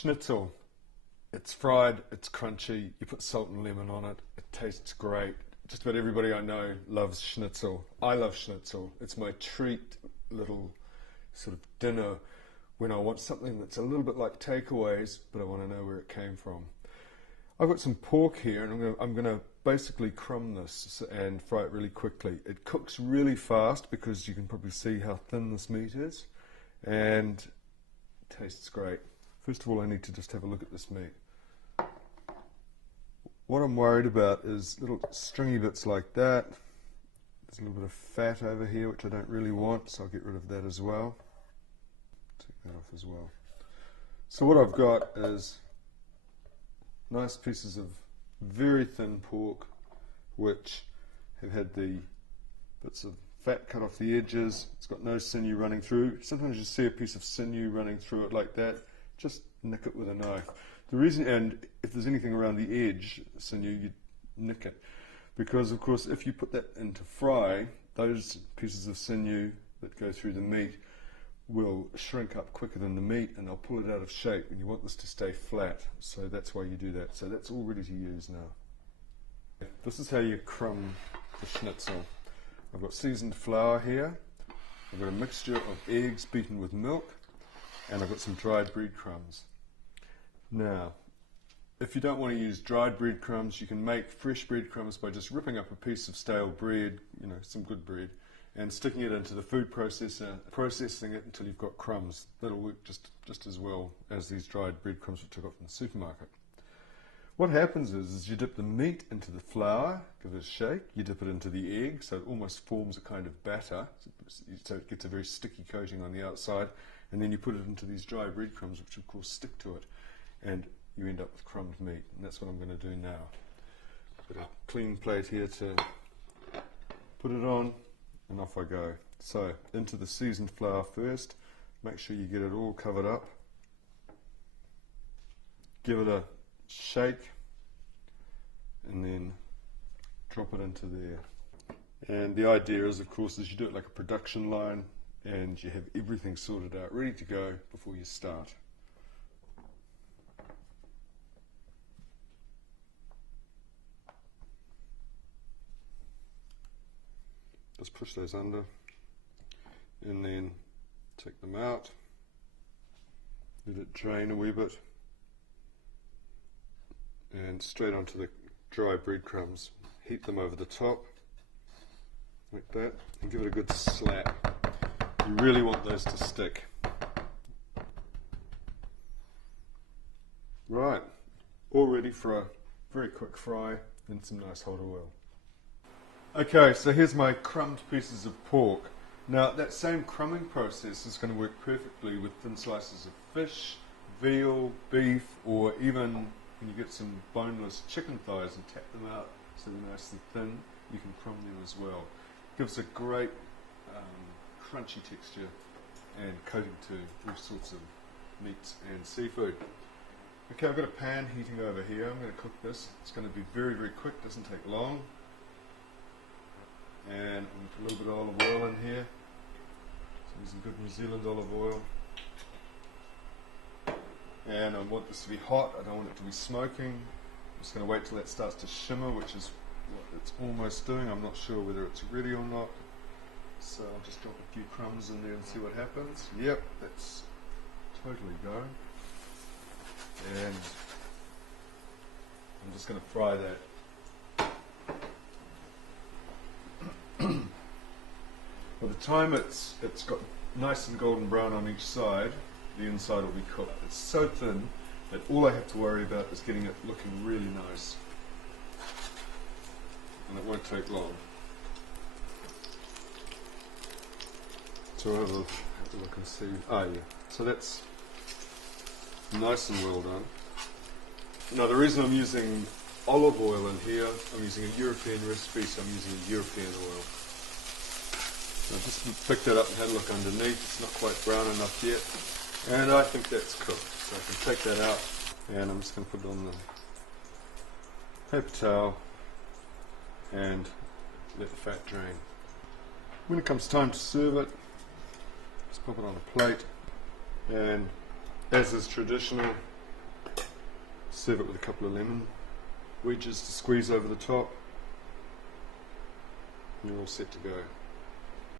Schnitzel. It's fried, it's crunchy, you put salt and lemon on it, it tastes great. Just about everybody I know loves schnitzel. I love schnitzel. It's my treat little sort of dinner when I want something that's a little bit like takeaways, but I want to know where it came from. I've got some pork here, and I'm going to basically crumb this and fry it really quickly. It cooks really fast because you can probably see how thin this meat is, and it tastes great. First of all, I need to just have a look at this meat. What I'm worried about is little stringy bits like that. There's a little bit of fat over here, which I don't really want, so I'll get rid of that as well. Take that off as well. So what I've got is nice pieces of very thin pork, which have had the bits of fat cut off the edges. It's got no sinew running through. Sometimes you see a piece of sinew running through it like that. Just nick it with a knife. The reason, and if there's anything around the edge, sinew, you nick it. Because, of course, if you put that into fry, those pieces of sinew that go through the meat will shrink up quicker than the meat, and they'll pull it out of shape, and you want this to stay flat. So that's why you do that. So that's all ready to use now. This is how you crumb the schnitzel. I've got seasoned flour here. I've got a mixture of eggs beaten with milk, and I've got some dried breadcrumbs. Now, if you don't want to use dried breadcrumbs, you can make fresh breadcrumbs by just ripping up a piece of stale bread, some good bread, and sticking it into the food processor, processing it until you've got crumbs. That'll work just as well as these dried breadcrumbs which I got from the supermarket. What happens is you dip the meat into the flour, give it a shake, you dip it into the egg, so it almost forms a kind of batter, so it gets a very sticky coating on the outside, and then you put it into these dry breadcrumbs, which of course stick to it, and you end up with crumbed meat, and that's what I'm going to do now. Got a clean plate here to put it on, and off I go. So, into the seasoned flour first, make sure you get it all covered up, give it a shake, and then drop it into there. And the idea is, of course, is you do it like a production line, and you have everything sorted out, ready to go before you start. Just push those under, and then take them out, let it drain a wee bit, and straight onto the dry breadcrumbs. Heap them over the top, like that, and give it a good slap. You really want those to stick. Right, all ready for a very quick fry in some nice hot oil. Okay, so here's my crumbed pieces of pork. Now that same crumbing process is going to work perfectly with thin slices of fish, veal, beef, or even when you get some boneless chicken thighs and tap them out so they're nice and thin, you can crumb them as well. Gives a great crunchy texture and coating to all sorts of meats and seafood. Okay, I've got a pan heating over here. I'm going to cook this. It's going to be very, very quick, doesn't take long. And I'm going to put a little bit of olive oil in here. So using good New Zealand olive oil. And I want this to be hot, I don't want it to be smoking. I'm just going to wait till that starts to shimmer, which is what it's almost doing. I'm not sure whether it's ready or not. So I'll just drop a few crumbs in there and see what happens. Yep, that's totally going. And I'm just going to fry that. By the time it's got nice and golden brown on each side, the inside will be cooked. It's so thin that all I have to worry about is getting it looking really nice. And it won't take long. So I'll have a look and see. Ah, yeah. So that's nice and well done. Now the reason I'm using olive oil in here, I'm using a European recipe, so I'm using a European oil. So I just picked that up and had a look underneath. It's not quite brown enough yet. And I think that's cooked. So I can take that out, and I'm just going to put it on the paper towel and let the fat drain. When it comes time to serve it, just pop it on a plate, and as is traditional, serve it with a couple of lemon wedges to squeeze over the top. You're all set to go.